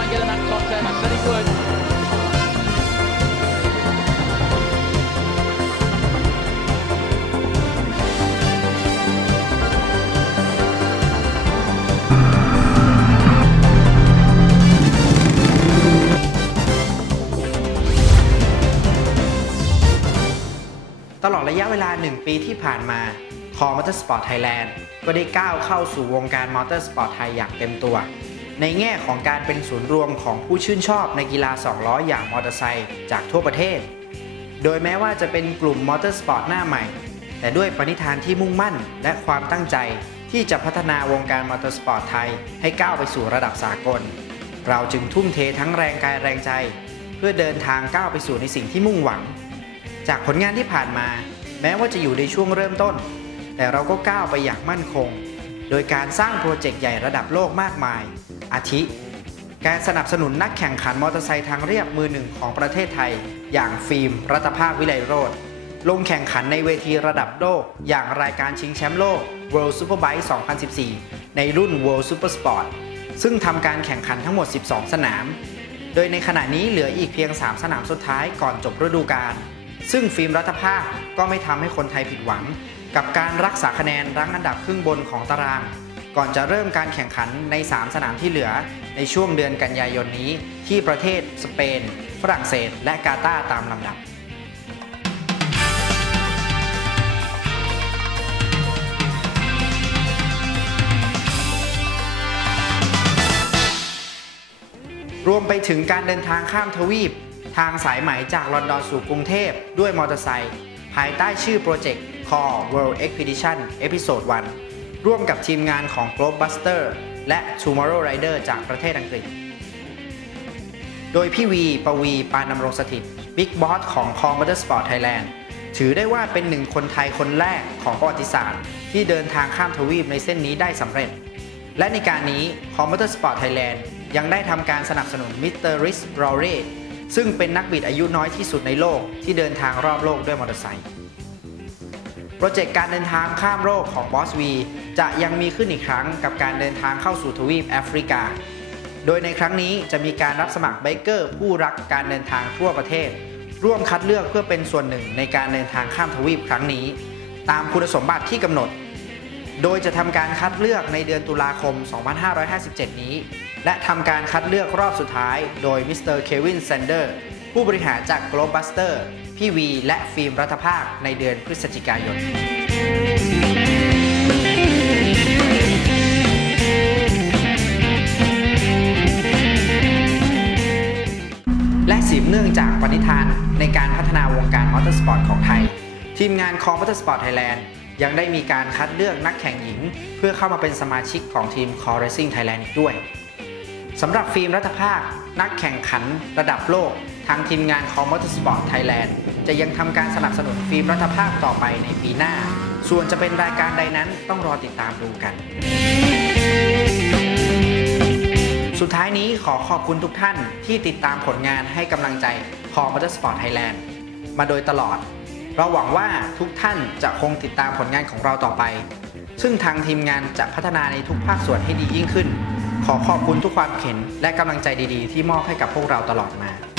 try and get in that contest. I said he would. ตลอดระยะเวลา 1 ปีที่ผ่านมาคอมอเตอร์สปอร์ตไทยแลนด์ก็ได้ก้าวเข้าสู่วงการมอเตอร์สปอร์ตไทยอย่างเต็มตัว ในแง่ของการเป็นศูนย์รวมของผู้ชื่นชอบในกีฬา 2 ล้ออย่างมอเตอร์ไซค์จากทั่วประเทศ โดยแม้ว่าจะเป็นกลุ่มมอเตอร์สปอร์ตหน้าใหม่ แต่ด้วยปณิธานที่มุ่งมั่นและความตั้งใจที่จะพัฒนาวงการมอเตอร์สปอร์ตไทยให้ก้าวไปสู่ระดับสากล เราจึงทุ่มเททั้งแรงกายแรงใจ เพื่อเดินทางก้าวไปสู่ในสิ่งที่มุ่งหวัง จากผลงานที่ผ่านมา แม้ว่าจะอยู่ในช่วงเริ่มต้น แต่เราก็ก้าวไปอย่างมั่นคง โดยการสร้างโปรเจกต์ใหญ่ระดับโลกมากมาย อาทิ การสนับสนุนนักแข่งขันมอเตอร์ไซค์ทางเรียบมือหนึ่งของประเทศไทย อย่างฟิล์ม รัตภาควิไลโรธลงแข่งขันในเวทีระดับโลก อย่างรายการชิงแชมป์โลก World Superbike 2014 ในรุ่น World Super Sport ซึ่งทำการแข่งขันทั้งหมด 12 สนาม โดยในขณะนี้เหลืออีกเพียง 3 สนามสุดท้ายก่อนจบฤดูกาล ซึ่งฟิล์มรัฐภาคก็ไม่ทำให้คนไทยผิดหวัง กับการรักษาคะแนนรั้งอันดับครึ่งบนของตาราง ก่อนจะเริ่มการแข่งขันใน 3 สนามที่เหลือ ในช่วงเดือนกันยายนนี้ ที่ประเทศสเปน ฝรั่งเศส และกาตาร์ตามลำดับรวมไปถึงการเดินทางข้ามทวีป ทางสายไหมจากลอนดอนสู่กรุงเทพด้วยมอเตอร์ไซค์ภายใต้ชื่อโปรเจกต์ Call World Expedition Episode 1 ร่วมกับทีมงานของ Globebuster และ Tomorrow Rider จากประเทศอังกฤษ โดยพี่วีปวี ปานำรงสถิตบิ๊กบอสของ Call Motorsport Thailand ถือได้ว่าเป็นหนึ่งคนไทยคนแรกของประวัติศาสตร์ ที่เดินทางข้ามทวีปในเส้นนี้ได้สำเร็จ และในการนี้ Call Motorsport Thailand ยังได้ทำการสนับสนุนมิสเตอร์ริสรอเรซึ่งเป็นนักบิดอายุน้อยที่สุดในโลกที่เดินทางรอบโลกด้วยมอเตอร์ไซค์ โปรเจกต์การเดินทางข้ามโลกของบอสวีจะยังมีขึ้นอีกครั้งกับการเดินทางเข้าสู่ทวีปแอฟริกา โดยในครั้งนี้จะมีการรับสมัครไบเกอร์ผู้รักการเดินทางทั่วประเทศ ร่วมคัดเลือกเพื่อเป็นส่วนหนึ่งในการเดินทางข้ามทวีปครั้งนี้ ตามคุณสมบัติที่กำหนด โดยจะทำการคัดเลือกในเดือนตุลาคม 2557 นี้ และทำการคัดเลือกรอบสุดท้าย โดยมิสเตอร์เควินแซนเดอร์ ผู้บริหารจาก Globebuster พี่วี และฟิล์มรัฐภาคในเดือนพฤศจิกายน และสืบเนื่องจากปณิธานในการพัฒนาวงการมอเตอร์สปอร์ตของไทย ทีมงานคอมมอเตอร์สปอร์ตไทยแลนด์ยังได้มีการคัดเลือกนักแข่งหญิง เพื่อเข้ามาเป็นสมาชิกของทีม Core Racing Thailand อีกด้วยสำหรับฟิล์มรัฐภาค นักแข่งขันระดับโลกางทีมงาน Core Motorsport Thailand จะยังทำการสนับสนุนฟิล์มรัฐภาคต่อไปในปีหน้า ส่วนจะเป็นรายการใดนั้นต้องรอติดตามดูกัน สุดท้ายนี้ขอขอบคุณทุกท่านที่ติดตามผลงานให้กำลังใจ Core Motorsport Thailand มาโดยตลอด เราหวังว่าทุกท่านจะคงติดตามผลงานของเราต่อไป ซึ่งทางทีมงานจะพัฒนาในทุกภาคส่วนให้ดียิ่งขึ้น ขอขอบคุณทุกความเข็นและกำลังใจดีๆ ที่มอบให้กับพวกเราตลอดมา